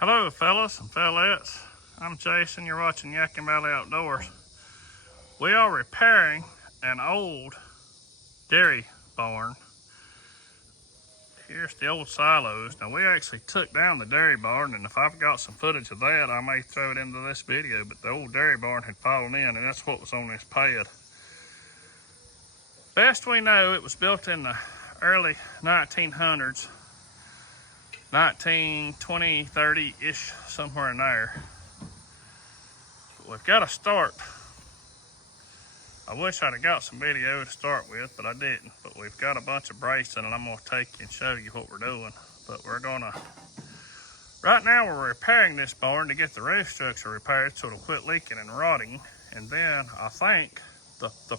Hello fellas and fellettes, I'm Jason, you're watching Yadkin Valley Outdoors. We are repairing an old dairy barn. Here's the old silos. Now we actually took down the dairy barn, and if I've got some footage of that I may throw it into this video, but the old dairy barn had fallen in and that's what was on this pad. Best we know it was built in the early 1900s. 1920, 30-ish, somewhere in there. But we've got to start. I wish I'd have got some video to start with, but I didn't. But we've got a bunch of bracing and I'm gonna take you and show you what we're doing. But right now we're repairing this barn to get the roof structure repaired so it'll quit leaking and rotting. And then I think the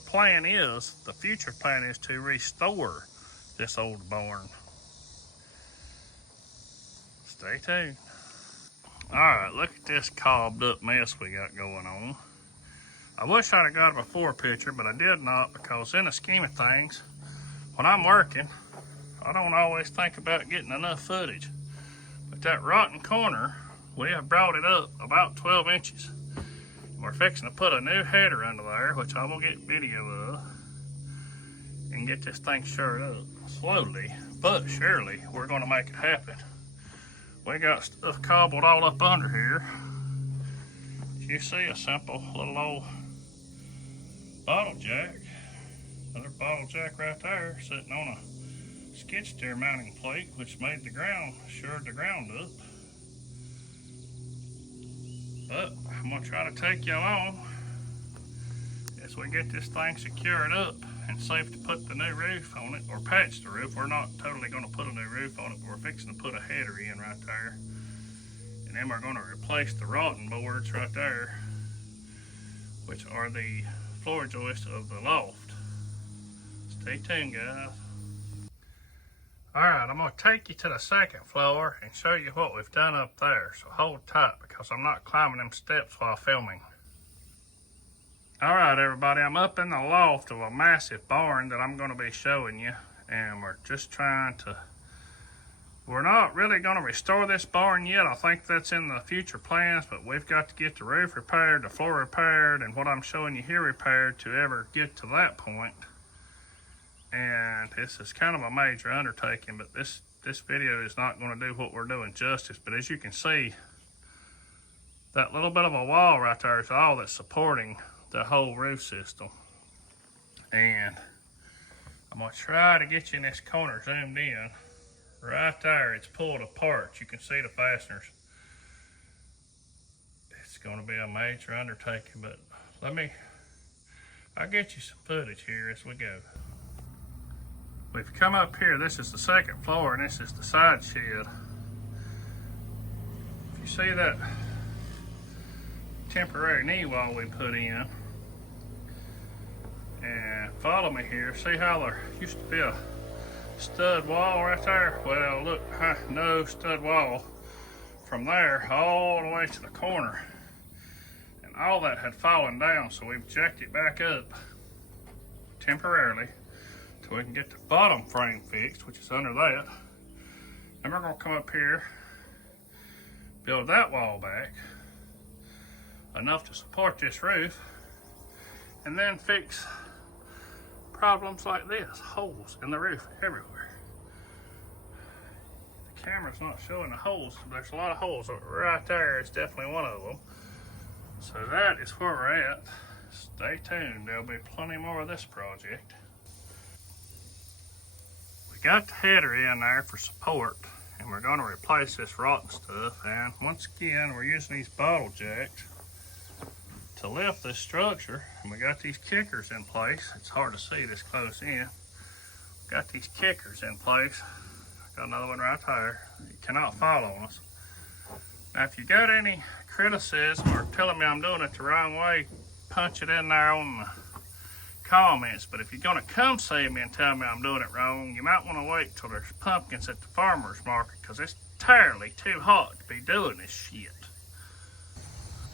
future plan is to restore this old barn. Stay tuned. All right, look at this cobbed up mess we got going on. I wish I'd have got a before picture, but I did not, because in the scheme of things, when I'm working, I don't always think about getting enough footage. But that rotten corner, we have brought it up about 12 inches. We're fixing to put a new header under there, which I will get video of, and get this thing shored up. Slowly, but surely, we're gonna make it happen. We got stuff cobbled all up under here. You see a simple little old bottle jack. Another bottle jack right there sitting on a skid steer mounting plate, which made the ground, shored the ground up. But I'm gonna try to take you along as we get this thing secured up and safe to put the new roof on it, or patch the roof. We're not totally gonna put a new roof on it, but we're fixing to put a header in right there. And then we're gonna replace the rotten boards right there, which are the floor joists of the loft. Stay tuned, guys. All right, I'm gonna take you to the second floor and show you what we've done up there. So hold tight, because I'm not climbing them steps while filming. All right, everybody, I'm up in the loft of a massive barn that I'm gonna be showing you. And we're not really gonna restore this barn yet. I think that's in the future plans, but we've got to get the roof repaired, the floor repaired, and what I'm showing you here repaired to ever get to that point. And this is kind of a major undertaking, but this video is not gonna do what we're doing justice. But as you can see, that little bit of a wall right there is all that's supporting the whole roof system. And I'm gonna try to get you in this corner zoomed in. Right there, it's pulled apart. You can see the fasteners. It's gonna be a major undertaking, but I'll get you some footage here as we go. We've come up here, this is the second floor, and this is the side shed. If you see that temporary knee wall we put in, and follow me here, see how there used to be a stud wall right there? Well, look, no stud wall from there all the way to the corner, and all that had fallen down, so we've jacked it back up temporarily till we can get the bottom frame fixed, which is under that. Then we're gonna come up here, build that wall back enough to support this roof, and then fix problems like this, holes in the roof everywhere. The camera's not showing the holes. There's a lot of holes right there. It's definitely one of them. So that is where we're at. Stay tuned, there'll be plenty more of this project. We got the header in there for support, and we're going to replace this rotten stuff. And once again, we're using these bottle jacks to lift this structure, and we got these kickers in place. It's hard to see this close in. Got these kickers in place. Got another one right there. You cannot fall on us. Now, if you got any criticism or telling me I'm doing it the wrong way, punch it in there on the comments. But if you're gonna come see me and tell me I'm doing it wrong, you might want to wait till there's pumpkins at the farmer's market, because it's entirely too hot to be doing this shit.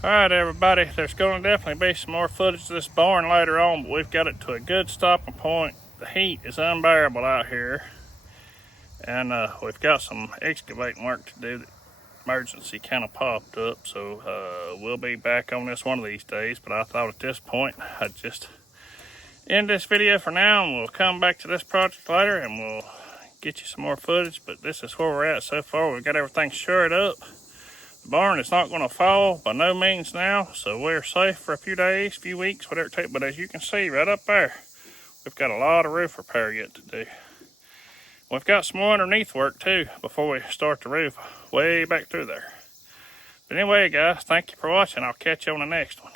All right, everybody, there's going to definitely be some more footage of this barn later on, but we've got it to a good stopping point. The heat is unbearable out here, and we've got some excavating work to do emergency kind of popped up, so we'll be back on this one of these days. But I thought at this point I'd just end this video for now, and we'll come back to this project later and we'll get you some more footage. But this is where we're at so far. We've got everything shored up. The barn is not going to fall by no means now, so we're safe for a few days, few weeks, whatever it takes. But as you can see right up there, we've got a lot of roof repair yet to do. We've got some more underneath work too before we start the roof way back through there. But anyway, guys, thank you for watching. I'll catch you on the next one.